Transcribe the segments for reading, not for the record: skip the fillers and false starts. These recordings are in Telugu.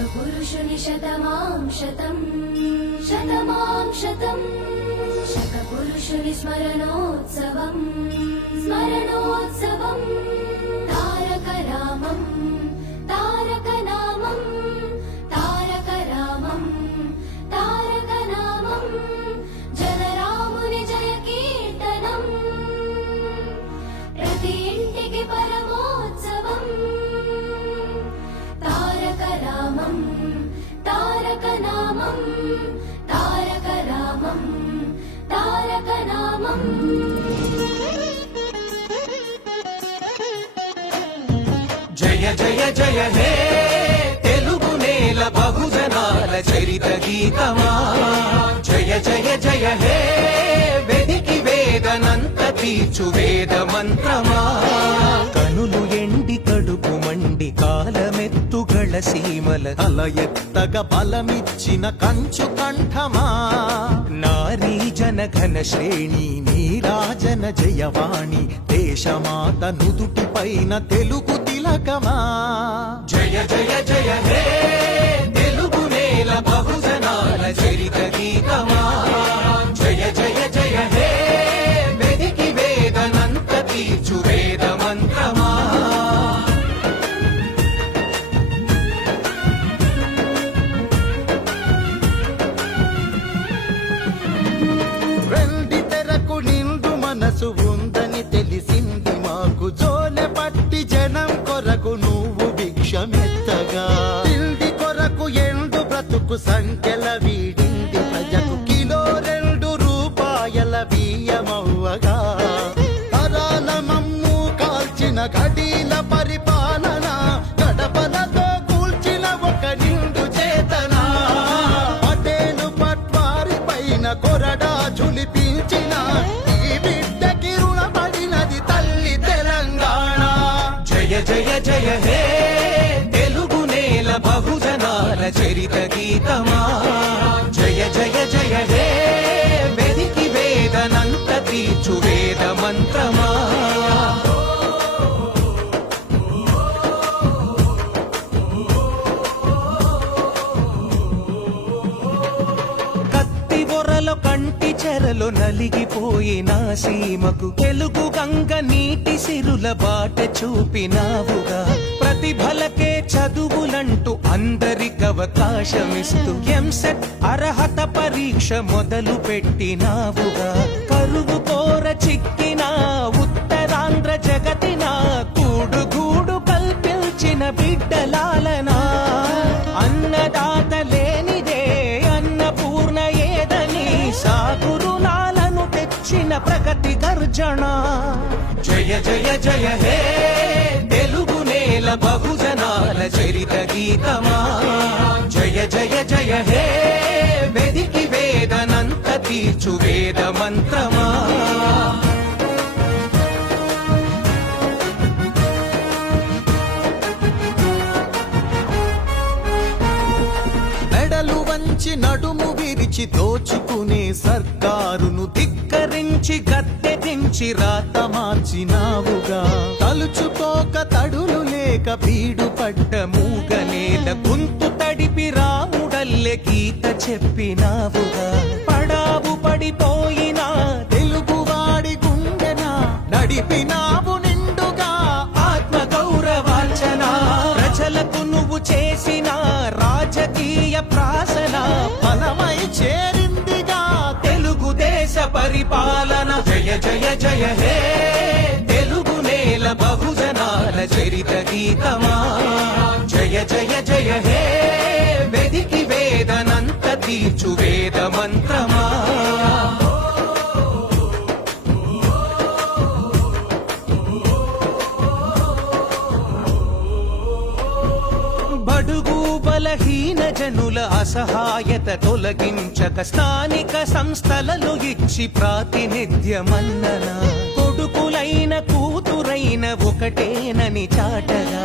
శకపురుషుని శతమాం శతం శతమాం శతం శకపురుషుని స్మరణోత్సవం స్మరణోత్సవం తారక రామం తారక నామం తారక రామం తారక నామం జనరాముని జయ కీర్తనం ప్రతి ఇంటికి పరమోత్సవం తారక రామం తారక నామం తారక రామం తారక నామం. జయ జయ జయ హే తెలుగు నేల బహుజనాల చరిత గీతమా, జయ జయ జయ హే వెదికి వేదనంత తీర్చు వేద మంత్రమా. కనులు ఎండి కడుపు మండి కాలమెత్తుగళ సీమల అల ఎత్తగ బలమిచ్చిన కంచు కంఠమా. నారీ జన ఘన శ్రేణి నీరాజన జయవాణి దేశమాత నుదుటి పైన తెలుగు తిలకమా. జయ జయ జయ హే తెలుగు నేల బహుజనాల చరిత గీతమా, జయ జయ జయ హే వెదికి వేదనంత తీర్చు వేద మంత్రమా. వెండి తెరకు నిండు మనసు ఉందని తెలిసింది మాకు. జోలె పట్టి జనం కొరకు నువ్వు భిక్షమెత్తగా, తిండి కొరకు ఎండు బ్రతుకు సంఖ్యల వీడింది ప్రజకు. కిలో 2 రూపాయల బియ్యమవ్వగా, తరాల మమ్ము కాల్చిన గడీల పరిపాలన, గడపలతో కూల్చిన ఒక నిండు చేతన. పటేలు పట్వారి పైన కొరడా ఝులిపించిన ఈ బిడ్డకి రుణపడినది తల్లి తెలంగాణ. జయ జయ జయ హే తెలుగు నేల బహుజనాల చరిత గీతమా, జయ జయ జయ హే వెదికి వేదనంత తీర్చు వేద మంత్రమా. కత్తి బొరలో కంటి చెరలో నలిగిపోయిన సీమకు తెలుగు గంగ నీటి సిరుల బాట చూపినావుగా. ప్రతిభలకే చదువులంటూ అందరికి అవకాశమిస్తూ ఎంసెట్ అర్హత పరీక్ష మొదలు పెట్టినావుగా. కరువు కోర చిక్కిన ఉత్తరాంధ్ర జగతిన కూడు గూడు కల్పించిన బిడ్డలాలనా. అన్నదాత లేనిదే అన్నపూర్ణ ఏదని సాగురునాలను తెచ్చిన ప్రగతి గర్జన. జయ జయ జయ హే తెలుగు నేల బహుజనాల చరిత గీతమా, జయ జయ జయ హే వెదికి వేదనంత తీర్చు వేద మంత్రమా. మెడలు వంచి నడుము విరిచి దోచుకునే సర్కారును ధిక్కరించి గద్దె దించి రాత మార్చినావుగా. తలుచుకోక తడులు లేక బీడు పడ్డ మూగనేల గొంతు తడిపి రాముడల్లె గీత చెప్పినావుగా. పడావు పడిపోయినా తెలుగువాడి గుండెన నడిపినావు నిండుగా ఆత్మ గౌరవార్చన. ప్రజలకు నువ్వు చేసిన రాజకీయ ప్రాసన ఫలమై చేరిందిగా తెలుగుదేశ పరిపాలన. జయ జయ జయ హే తెలుగు నేల బహుజనాల చరిత గీతమా, జయ జయ జయ హే వెదికి వేదనంత తీర్చు వేద మంత్రమా. బడుగు బలహీన జనుల అసహాయత తొలగించక స్థానిక సంస్థలలో ఇచ్చి ప్రాతినిధ్యమన్నన. కొడుకులైన కూతురైన ఒకటేనని చాటగా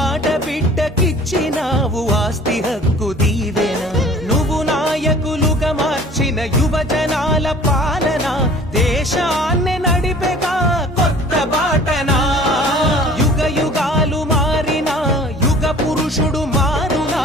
ఆడబిడ్డకిచ్చినావు ఆస్తి హక్కు దీవెన. నువ్వు నాయకులుగా మార్చిన యువజనాల పాలన దేశాన్ని నడిపెగా కొత్త బాటనా. యుగ యుగాలు మారిన యుగ పురుషుడు మారునా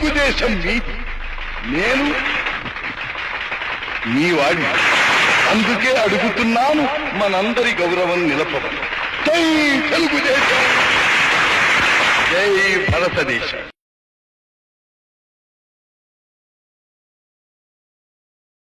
తెలుగుదేశం మీది, నేను మీ వాడి. అందుకే అడుగుతున్నాను, మనందరి గౌరవం నిలపమని. జై తెలుగుదేశం, జై భారతదేశం.